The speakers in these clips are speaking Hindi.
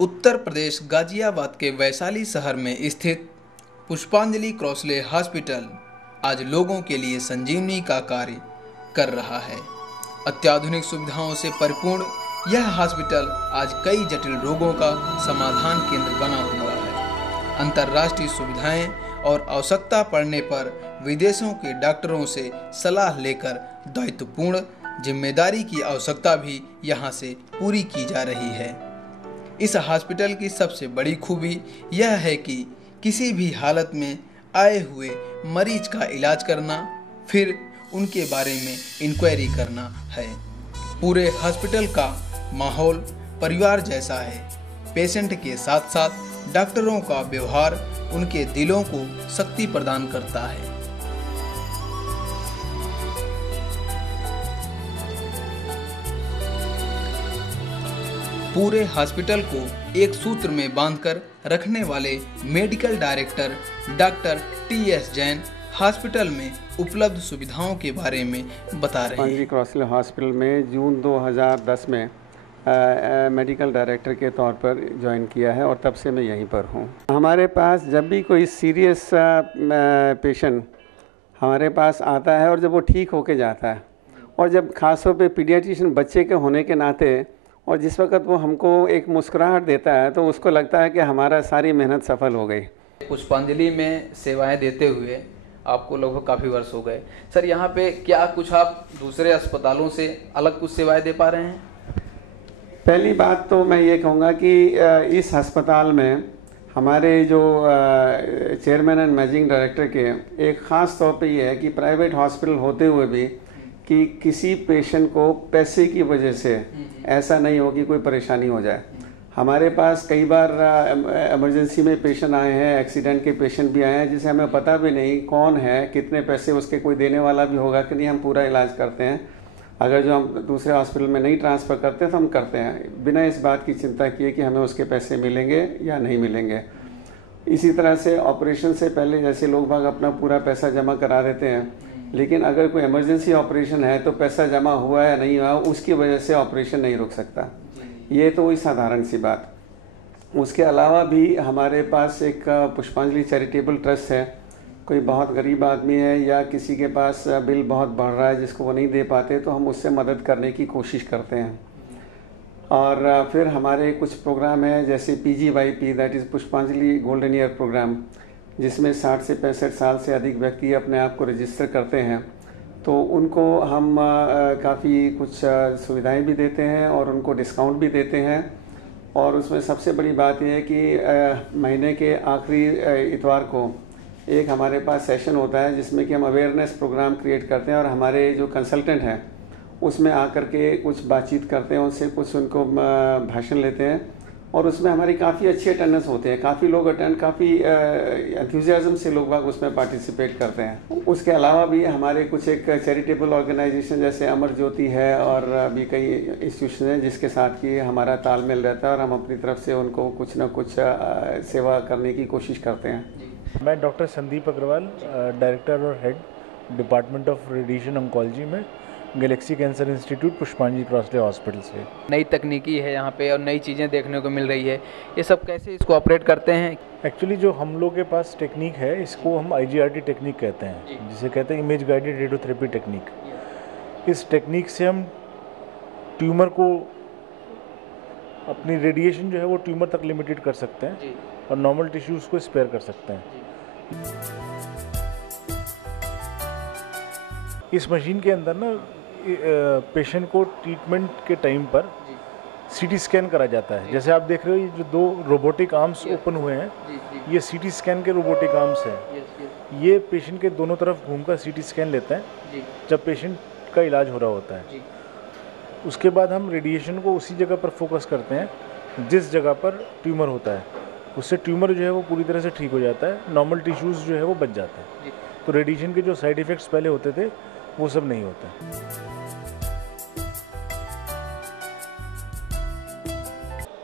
उत्तर प्रदेश गाजियाबाद के वैशाली शहर में स्थित पुष्पांजलि क्रॉसले हॉस्पिटल आज लोगों के लिए संजीवनी का कार्य कर रहा है। अत्याधुनिक सुविधाओं से परिपूर्ण यह हॉस्पिटल आज कई जटिल रोगों का समाधान केंद्र बना हुआ है। अंतर्राष्ट्रीय सुविधाएं और आवश्यकता पड़ने पर विदेशों के डॉक्टरों से सलाह लेकर दायित्वपूर्ण जिम्मेदारी की आवश्यकता भी यहां से पूरी की जा रही है। इस हॉस्पिटल की सबसे बड़ी खूबी यह है कि किसी भी हालत में आए हुए मरीज का इलाज करना, फिर उनके बारे में इंक्वायरी करना है। पूरे हॉस्पिटल का माहौल परिवार जैसा है। पेशेंट के साथ साथ डॉक्टरों का व्यवहार उनके दिलों को शक्ति प्रदान करता है। पूरे हॉस्पिटल को एक सूत्र में बांधकर रखने वाले medical director doctor T.S.. Jain hospital में उपलब्ध सुविधाओं के बारे में बता रहे हैं। पुष्पांजलि क्रॉसले हॉस्पिटल में जून 2010 में मेडिकल डायरेक्टर के तौर पर ज्वाइन किया है और तब से मैं यहीं पर हूँ। हमारे पास जब भी कोई सीरियस पेशेंट हमारे पास आता है और जब वो ठीक होके जाता है, और जब खासतौर पे पीडियाट्रिशियन बच्चे के होने के नाते और जिस वक्त वो हमको एक मुस्कुराहट देता है तो उसको लगता है कि हमारा सारी मेहनत सफल हो गई। पुष्पांजलि में सेवाएं देते हुए आपको लगभग काफ़ी वर्ष हो गए। सर, यहाँ पे क्या कुछ आप दूसरे अस्पतालों से अलग कुछ सेवाएं दे पा रहे हैं? पहली बात तो मैं ये कहूँगा कि इस अस्पताल में हमारे जो चेयरमैन एंड मैनेजिंग डायरेक्टर के एक ख़ास तौर पे ये है कि प्राइवेट हॉस्पिटल होते हुए भी कि किसी पेशेंट को पैसे की वजह से ऐसा नहीं हो कि कोई परेशानी हो जाए। हमारे पास कई बार इमरजेंसी में पेशेंट आए हैं, एक्सीडेंट के पेशेंट भी आए हैं जिसे हमें पता भी नहीं कौन है, कितने पैसे उसके कोई देने वाला भी होगा कि नहीं। हम पूरा इलाज करते हैं। अगर जो हम दूसरे हॉस्पिटल में नहीं ट्रांसफ़र करते तो हम करते हैं बिना इस बात की चिंता किए कि हमें उसके पैसे मिलेंगे या नहीं मिलेंगे। इसी तरह से ऑपरेशन से पहले जैसे लोग भाग अपना पूरा पैसा जमा करा देते हैं, लेकिन अगर कोई इमरजेंसी ऑपरेशन है तो पैसा जमा हुआ या नहीं हुआ उसकी वजह से ऑपरेशन नहीं रुक सकता। ये तो वही साधारण सी बात। उसके अलावा भी हमारे पास एक पुष्पांजलि चैरिटेबल ट्रस्ट है। कोई बहुत गरीब आदमी है या किसी के पास बिल बहुत बढ़ रहा है जिसको वो नहीं दे पाते तो हम उससे मदद करने की कोशिश करते हैं। और फिर हमारे कुछ प्रोग्राम है जैसे PGYP, दैट इज़ पुष्पांजलि गोल्डन ईयर प्रोग्राम, जिसमें 60 से 65 साल से अधिक व्यक्ति अपने आप को रजिस्टर करते हैं। तो उनको हम काफ़ी कुछ सुविधाएं भी देते हैं और उनको डिस्काउंट भी देते हैं। और उसमें सबसे बड़ी बात यह है कि महीने के आखिरी इतवार को एक हमारे पास सेशन होता है जिसमें कि हम अवेयरनेस प्रोग्राम क्रिएट करते हैं और हमारे जो कंसल्टेंट हैं उसमें आकर के कुछ बातचीत करते हैं, उनसे कुछ उनको भाषण लेते हैं और उसमें हमारी काफ़ी अच्छी अटेंडेंस होते हैं। काफ़ी लोग काफ़ी एंथुजियाज्म से लोग बाग उसमें पार्टिसिपेट करते हैं। उसके अलावा भी हमारे कुछ एक चैरिटेबल ऑर्गेनाइजेशन जैसे अमर ज्योति है और भी कई इंस्टीट्यूशन हैं जिसके साथ कि हमारा तालमेल रहता है और हम अपनी तरफ से उनको कुछ ना कुछ सेवा करने की कोशिश करते हैं। मैं डॉक्टर संदीप अग्रवाल, डायरेक्टर और head department of radiation oncology में गैलेक्सी कैंसर इंस्टीट्यूट पुष्पांजलि क्रॉसले हॉस्पिटल से। नई तकनीकी है यहाँ पे और नई चीज़ें देखने को मिल रही है। ये सब कैसे इसको ऑपरेट करते हैं? एक्चुअली जो हम लोग के पास टेक्निक है इसको हम IGRT टेक्निक कहते हैं, जिसे कहते हैं इमेज गाइडेड रेडियोथेरेपी टेक्निक। इस टेक्निक से हम ट्यूमर को अपनी रेडिएशन जो है वो ट्यूमर तक लिमिटेड कर सकते हैं और नॉर्मल टिश्यूज़ को स्पेयर कर सकते हैं। इस मशीन के अंदर ना पेशेंट को ट्रीटमेंट के टाइम पर CT स्कैन करा जाता है। जैसे आप देख रहे हो ये जो 2 रोबोटिक आर्म्स ओपन हुए हैं, ये CT स्कैन के रोबोटिक आर्म्स हैं। ये पेशेंट के दोनों तरफ घूमकर CT स्कैन लेते हैं जब पेशेंट का इलाज हो रहा होता है। उसके बाद हम रेडिएशन को उसी जगह पर फोकस करते हैं जिस जगह पर ट्यूमर होता है। उससे ट्यूमर जो है वो पूरी तरह से ठीक हो जाता है, नॉर्मल टिश्यूज़ जो है वो बच जाते हैं। तो रेडिएशन के जो साइड इफ़ेक्ट्स पहले होते थे वो सब नहीं होते।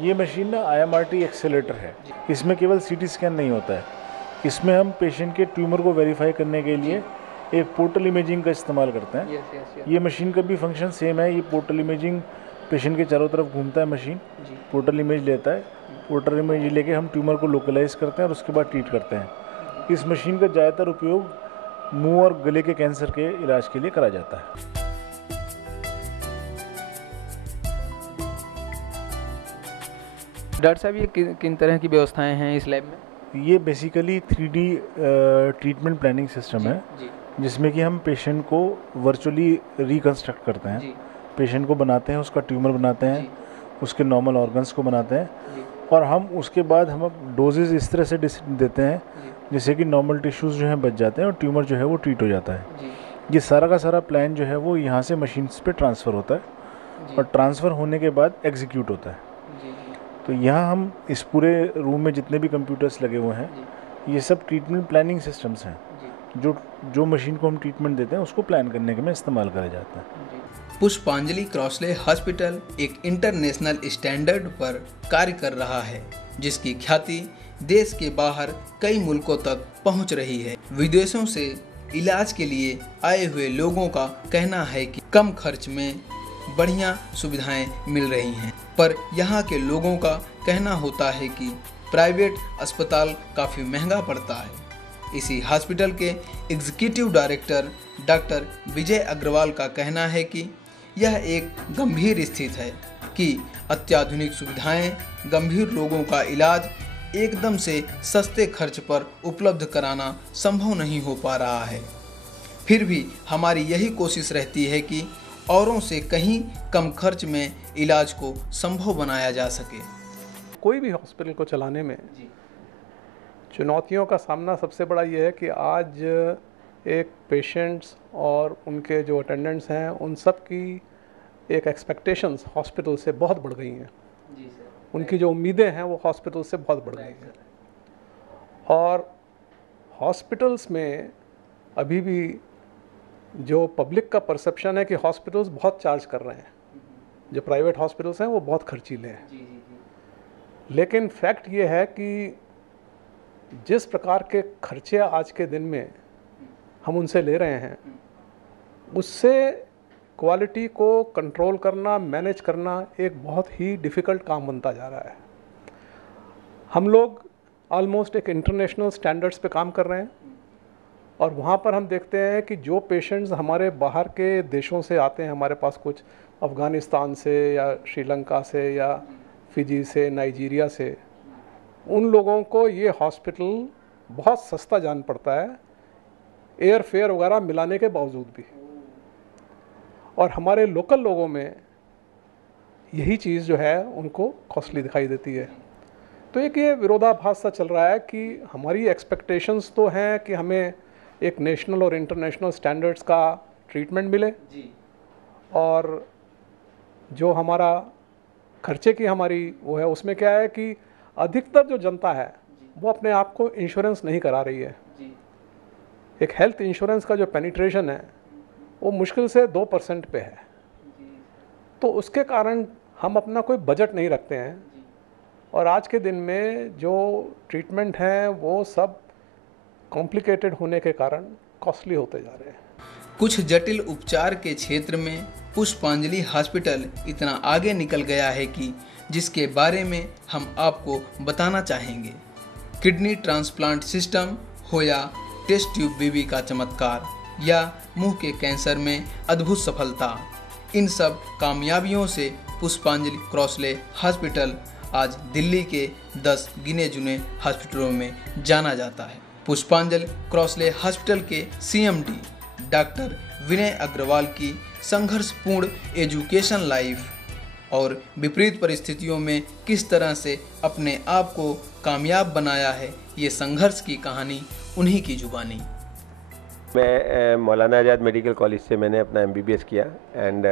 ये मशीन ना IMRT एक्सेलेरेटर है। इसमें केवल CT स्कैन नहीं होता है, इसमें हम पेशेंट के ट्यूमर को वेरीफाई करने के लिए एक पोर्टल इमेजिंग का इस्तेमाल करते हैं। ये मशीन का भी फंक्शन सेम है। ये पोर्टल इमेजिंग पेशेंट के चारों तरफ घूमता है, मशीन पोर्टल इमेज लेता है, ओटोमेजी लेके हम ट्यूमर को लोकलाइज करते हैं और उसके बाद ट्रीट करते हैं। इस मशीन का ज़्यादातर उपयोग मुंह और गले के कैंसर के इलाज के लिए करा जाता है। डॉक्टर साहब, ये किन तरह की व्यवस्थाएं हैं इस लैब में? ये basically 3D treatment planning system है, जिसमें कि हम पेशेंट को वर्चुअली रिकंस्ट्रक्ट करते हैं। पेशेंट को बनाते हैं, उसका ट्यूमर बनाते हैं, उसके नॉर्मल ऑर्गन्स को बनाते हैं, और हम उसके बाद हम डोजेज इस तरह से देते हैं जिससे कि नॉर्मल टिश्यूज़ जो हैं बच जाते हैं और ट्यूमर जो है वो ट्रीट हो जाता है। ये सारा का सारा प्लान जो है वो यहाँ से मशीन्स पे ट्रांसफ़र होता है और ट्रांसफ़र होने के बाद एग्जीक्यूट होता है। तो यहाँ हम इस पूरे रूम में जितने भी कंप्यूटर्स लगे हुए हैं, ये सब ट्रीटमेंट प्लानिंग सिस्टम्स हैं, जो मशीन को हम ट्रीटमेंट देते हैं उसको प्लान करने के में इस्तेमाल करा जाता है। पुष्पांजलि क्रॉसले हॉस्पिटल एक इंटरनेशनल स्टैंडर्ड पर कार्य कर रहा है, जिसकी ख्याति देश के बाहर कई मुल्कों तक पहुंच रही है। विदेशों से इलाज के लिए आए हुए लोगों का कहना है कि कम खर्च में बढ़िया सुविधाएं मिल रही हैं, पर यहाँ के लोगों का कहना होता है कि प्राइवेट अस्पताल काफ़ी महंगा पड़ता है। इसी हॉस्पिटल के एग्जीक्यूटिव डायरेक्टर डॉक्टर विजय अग्रवाल का कहना है कि यह एक गंभीर स्थिति है कि अत्याधुनिक सुविधाएं गंभीर रोगों का इलाज एकदम से सस्ते खर्च पर उपलब्ध कराना संभव नहीं हो पा रहा है। फिर भी हमारी यही कोशिश रहती है कि औरों से कहीं कम खर्च में इलाज को संभव बनाया जा सके। कोई भी हॉस्पिटल को चलाने में चुनौतियों का सामना सबसे बड़ा ये है कि आज एक पेशेंट्स और उनके जो अटेंडेंट्स हैं उन सब की एक एक्सपेक्टेशंस हॉस्पिटल से बहुत बढ़ गई हैं। उनकी जो उम्मीदें हैं वो हॉस्पिटल से बहुत बढ़ गई हैं, और हॉस्पिटल्स में अभी भी जो पब्लिक का परसेप्शन है कि हॉस्पिटल्स बहुत चार्ज कर रहे हैं, जो प्राइवेट हॉस्पिटल्स हैं वो बहुत खर्चीले हैं। लेकिन फैक्ट ये है कि जिस प्रकार के खर्चे आज के दिन में हम उनसे ले रहे हैं, उससे क्वालिटी को कंट्रोल करना, मैनेज करना एक बहुत ही डिफ़िकल्ट काम बनता जा रहा है। हम लोग ऑलमोस्ट एक इंटरनेशनल स्टैंडर्ड्स पे काम कर रहे हैं, और वहाँ पर हम देखते हैं कि जो पेशेंट्स हमारे बाहर के देशों से आते हैं, हमारे पास कुछ अफ़गानिस्तान से या श्रीलंका से या फिजी से, नाइजीरिया से, उन लोगों को ये हॉस्पिटल बहुत सस्ता जान पड़ता है, एयर फेयर वगैरह मिलाने के बावजूद भी। और हमारे लोकल लोगों में यही चीज़ जो है उनको कॉस्टली दिखाई देती है। तो एक ये विरोधाभास सा चल रहा है कि हमारी एक्सपेक्टेशंस तो हैं कि हमें एक नेशनल और इंटरनेशनल स्टैंडर्ड्स का ट्रीटमेंट मिले, और जो हमारा खर्चे की हमारी वो है, उसमें क्या है कि अधिकतर जो जनता है वो अपने आप को इंश्योरेंस नहीं करा रही है। एक हेल्थ इंश्योरेंस का जो पेनिट्रेशन है वो मुश्किल से 2% पे है। तो उसके कारण हम अपना कोई बजट नहीं रखते हैं, और आज के दिन में जो ट्रीटमेंट हैं वो सब कॉम्प्लिकेटेड होने के कारण कॉस्टली होते जा रहे हैं। कुछ जटिल उपचार के क्षेत्र में पुष्पांजलि हॉस्पिटल इतना आगे निकल गया है कि जिसके बारे में हम आपको बताना चाहेंगे। किडनी ट्रांसप्लांट सिस्टम हो या टेस्ट ट्यूब बेबी का चमत्कार या मुंह के कैंसर में अद्भुत सफलता, इन सब कामयाबियों से पुष्पांजलि क्रॉसले हॉस्पिटल आज दिल्ली के 10 गिने चुने हॉस्पिटलों में जाना जाता है। पुष्पांजलि क्रॉसले हॉस्पिटल के CMD डॉक्टर विनय अग्रवाल की संघर्षपूर्ण एजुकेशन लाइफ और विपरीत परिस्थितियों में किस तरह से अपने आप को कामयाब बनाया है, ये संघर्ष की कहानी उन्हीं की जुबानी। मैं मौलाना आज़ाद मेडिकल कॉलेज से मैंने अपना MBBS किया, एंड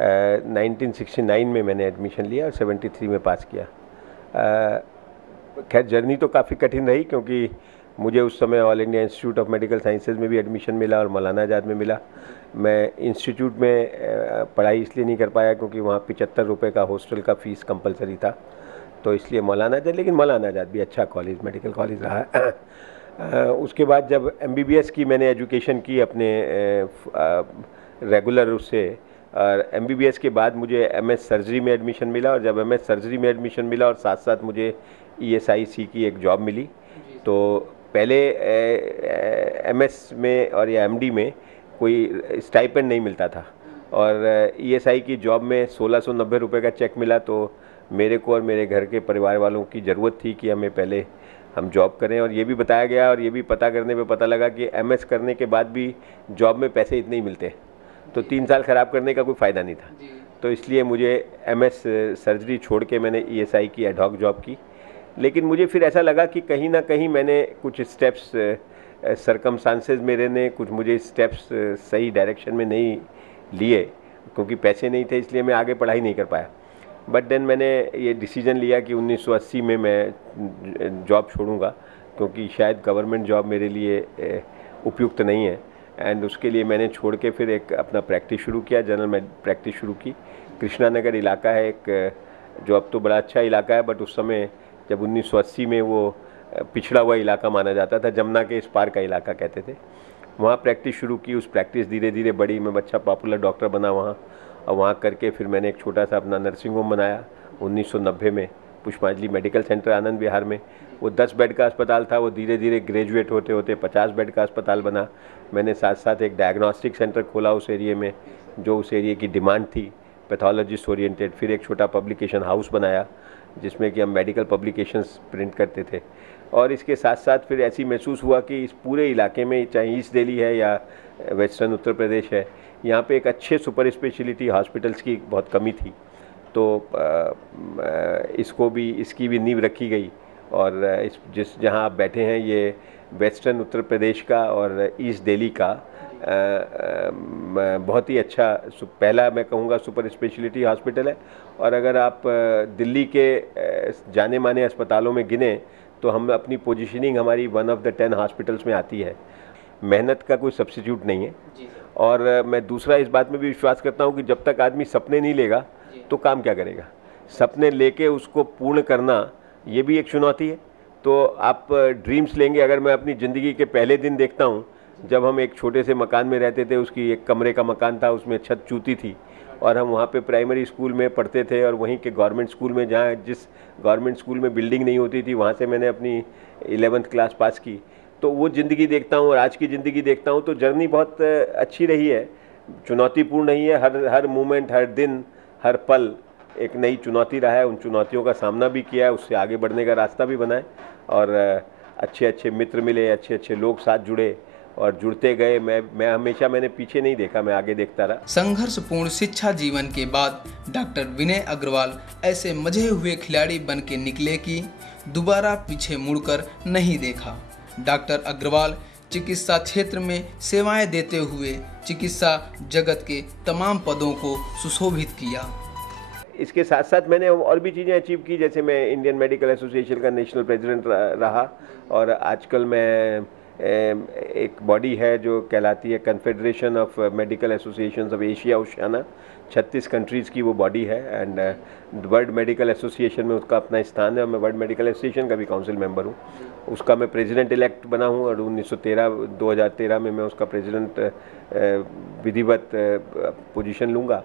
1969 में मैंने एडमिशन लिया और 73 में पास किया। खैर जर्नी तो काफ़ी कठिन रही, क्योंकि मुझे उस समय all India institute of medical sciences में भी एडमिशन मिला और मौलाना आज़ाद में मिला। मैं इंस्टीट्यूट में पढ़ाई इसलिए नहीं कर पाया क्योंकि वहाँ 75 रुपये का हॉस्टल का फ़ीस कंपलसरी था, तो इसलिए मौलाना आज़ाद, लेकिन मौलाना आज़ाद भी अच्छा कॉलेज, मेडिकल कॉलेज रहा। उसके बाद जब MBBS की मैंने एजुकेशन की अपने रेगुलर उससे और MBBS के बाद मुझे MS सर्जरी में एडमिशन मिला, और जब MS सर्जरी में एडमिशन मिला और साथ साथ मुझे ESIC की एक जॉब मिली, तो पहले MS में और या MD में कोई स्टाइपेंड नहीं मिलता था, और ESI की जॉब में 1690 रुपये का चेक मिला। तो मेरे को और मेरे घर के परिवार वालों की ज़रूरत थी कि हमें पहले हम जॉब करें, और ये भी बताया गया और ये भी पता करने पे पता लगा कि MS करने के बाद भी जॉब में पैसे इतने ही मिलते, तो 3 साल ख़राब करने का कोई फ़ायदा नहीं था। तो इसलिए मुझे MS सर्जरी छोड़ के मैंने ESI की एडहॉक जॉब की। लेकिन मुझे फिर ऐसा लगा कि कहीं ना कहीं मैंने कुछ स्टेप्स सरकमस्टांसेस मेरे ने कुछ मुझे स्टेप्स सही डायरेक्शन में नहीं लिए, क्योंकि पैसे नहीं थे, इसलिए मैं आगे पढ़ाई नहीं कर पाया। बट देन मैंने ये डिसीजन लिया कि 1980 में मैं जॉब छोड़ूंगा, क्योंकि शायद गवर्नमेंट जॉब मेरे लिए उपयुक्त नहीं है। एंड उसके लिए मैंने छोड़ के फिर एक अपना प्रैक्टिस शुरू किया, जनरल प्रैक्टिस शुरू की। कृष्णा नगर इलाका है एक, जो अब तो बड़ा अच्छा इलाका है, बट उस समय जब 1980 में वो पिछड़ा हुआ इलाका माना जाता था, जमुना के इस पार का इलाका कहते थे। वहाँ प्रैक्टिस शुरू की, उस प्रैक्टिस धीरे धीरे बढ़ी, मैं अच्छा पॉपुलर डॉक्टर बना वहाँ। और वहाँ करके फिर मैंने एक छोटा सा अपना नर्सिंग होम बनाया 1990 में, पुष्पांजलि मेडिकल सेंटर आनंद विहार में। वो 10 बेड का अस्पताल था, वो धीरे धीरे ग्रेजुएट होते होते 50 बेड का अस्पताल बना। मैंने साथ साथ एक डायग्नोस्टिक सेंटर खोला उस एरिए में, जो उस एरिए की डिमांड थी, पैथोलॉजिस्ट ओरिएंटेड। फिर एक छोटा पब्लिकेशन हाउस बनाया, जिसमें कि हम मेडिकल पब्लिकेशंस प्रिंट करते थे। और इसके साथ साथ फिर ऐसी महसूस हुआ कि इस पूरे इलाके में, चाहे ईस्ट दिल्ली है या वेस्टर्न उत्तर प्रदेश है, यहाँ पे एक अच्छे सुपर स्पेशलिटी हॉस्पिटल्स की बहुत कमी थी। तो इसकी भी नींव रखी गई। और जहाँ आप बैठे हैं, ये वेस्टर्न उत्तर प्रदेश का और ईस्ट दिल्ली का बहुत ही अच्छा पहला मैं कहूँगा सुपर स्पेशलिटी हॉस्पिटल है। और अगर आप दिल्ली के जाने माने अस्पतालों में गिने, तो हम अपनी पोजीशनिंग हमारी 1 ऑफ द 10 हॉस्पिटल्स में आती है। मेहनत का कोई सब्स्टिट्यूट नहीं है। और मैं दूसरा इस बात में भी विश्वास करता हूँ कि जब तक आदमी सपने नहीं लेगा तो काम क्या करेगा। सपने लेके उसको पूर्ण करना, ये भी एक चुनौती है। तो आप ड्रीम्स लेंगे। अगर मैं अपनी ज़िंदगी के पहले दिन देखता हूँ, जब हम एक छोटे से मकान में रहते थे, उसकी एक कमरे का मकान था, उसमें छत चूती थी, और हम वहाँ पे प्राइमरी स्कूल में पढ़ते थे, और वहीं के गवर्नमेंट स्कूल में, जहाँ जिस गवर्नमेंट स्कूल में बिल्डिंग नहीं होती थी, वहाँ से मैंने अपनी 11th क्लास पास की। तो वो ज़िंदगी देखता हूँ और आज की ज़िंदगी देखता हूँ, तो जर्नी बहुत अच्छी रही है, चुनौतीपूर्ण नहीं है। हर मोमेंट, हर दिन, हर पल एक नई चुनौती रहा है। उन चुनौतियों का सामना भी किया है, उससे आगे बढ़ने का रास्ता भी बना है, और अच्छे अच्छे मित्र मिले, अच्छे अच्छे लोग साथ जुड़े और जुड़ते गए। मैं हमेशा मैंने पीछे नहीं देखा, मैं आगे देखता रहा। संघर्षपूर्ण शिक्षा जीवन के बाद डॉक्टर विनय अग्रवाल ऐसे मजे हुए खिलाड़ी बन के निकले कि दोबारा पीछे मुड़कर नहीं देखा। डॉक्टर अग्रवाल चिकित्सा क्षेत्र में सेवाएं देते हुए चिकित्सा जगत के तमाम पदों को सुशोभित किया। इसके साथ साथ मैंने और भी चीज़ें अचीव की, जैसे मैं इंडियन मेडिकल एसोसिएशन का नेशनल प्रेसिडेंट रहा, और आजकल मैं एक बॉडी है जो कहलाती है confederation of medical associations of Asia Oceania, 36 countries की वो बॉडी है। एंड वर्ल्ड मेडिकल एसोसिएशन में उसका अपना स्थान है, और मैं वर्ल्ड मेडिकल एसोसिएशन का भी काउंसिल मेंबर हूँ। उसका मैं प्रेसिडेंट इलेक्ट बना हूँ, और 2013 में मैं उसका प्रेसिडेंट विधिवत पोजीशन लूँगा।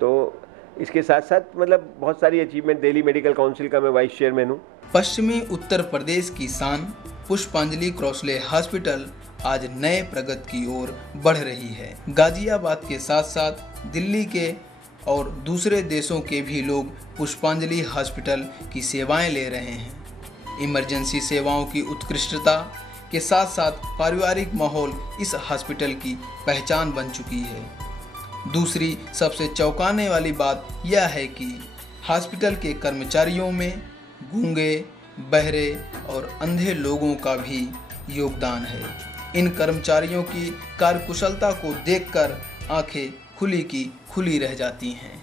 तो इसके साथ साथ मतलब बहुत सारी अचीवमेंट, दिल्ली मेडिकल काउंसिल का मैं वाइस चेयरमैन हूँ। पश्चिमी उत्तर प्रदेश की शान पुष्पांजलि क्रॉसले हॉस्पिटल आज नए प्रगति की ओर बढ़ रही है। गाजियाबाद के साथ साथ दिल्ली के और दूसरे देशों के भी लोग पुष्पांजलि हॉस्पिटल की सेवाएं ले रहे हैं। इमरजेंसी सेवाओं की उत्कृष्टता के साथ साथ पारिवारिक माहौल इस हॉस्पिटल की पहचान बन चुकी है। दूसरी सबसे चौंकाने वाली बात यह है कि हॉस्पिटल के कर्मचारियों में गूंगे, बहरे और अंधे लोगों का भी योगदान है। इन कर्मचारियों की कार्यकुशलता को देखकर आंखें खुली की खुली रह जाती हैं।